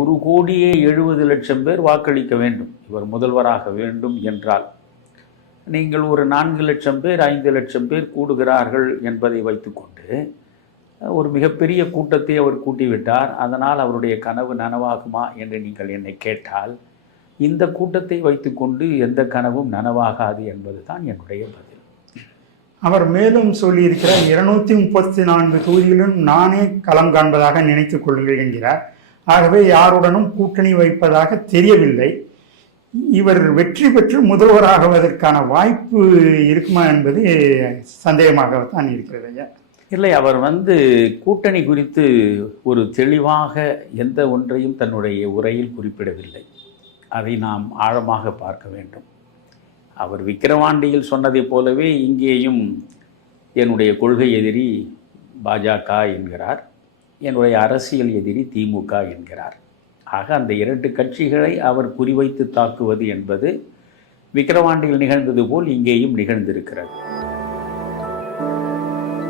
ஒரு கோடியே எழுபது லட்சம் பேர் வாக்களிக்க வேண்டும். இவர் முதல்வராக வேண்டும் என்றால் நீங்கள் ஒரு நான்கு லட்சம் பேர் ஐந்து லட்சம் பேர் கூடுகிறார்கள் என்பதை வைத்துக்கொண்டு ஒரு மிகப்பெரிய கூட்டத்தை அவர் கூட்டிவிட்டார். அதனால் அவருடைய கனவு நனவாகுமா என்று நீங்கள் என்னை கேட்டால் இந்த கூட்டத்தை வைத்துக்கொண்டு எந்த கனவும் நனவாகாது என்பது தான் என்னுடைய பதில். அவர் மேலும் சொல்லியிருக்கிறார் இருநூத்தி முப்பத்தி நான்கு தொகுதிகளிலும் நானே களம் காண்பதாக நினைத்துக் கொள்ளுங்கள் என்கிறார். ஆகவே யாருடனும் கூட்டணி வைப்பதாக தெரியவில்லை. இவர் வெற்றி பெற்று முதல்வராகுவதற்கான வாய்ப்பு இருக்குமா என்பது சந்தேகமாகத்தான் இருக்கிறது ஐயா. இல்லை அவர் வந்து கூட்டணி குறித்து ஒரு தெளிவாக எந்த ஒன்றையும் தன்னுடைய உரையில் குறிப்பிடவில்லை. அதை நாம் ஆழமாக பார்க்க வேண்டும். அவர் விக்கிரவாண்டியில் சொன்னதைப் போலவே இங்கேயும் என்னுடைய கொள்கை எதிரி பாஜக என்கிறார். என்னுடைய அரசியல் எதிரி திமுக என்கிறார். ஆக அந்த இரண்டு கட்சிகளை அவர் குறிவைத்து தாக்குவது என்பது விக்கிரவாண்டியில் நிகழ்ந்தது போல் இங்கேயும் நிகழ்ந்திருக்கிறது.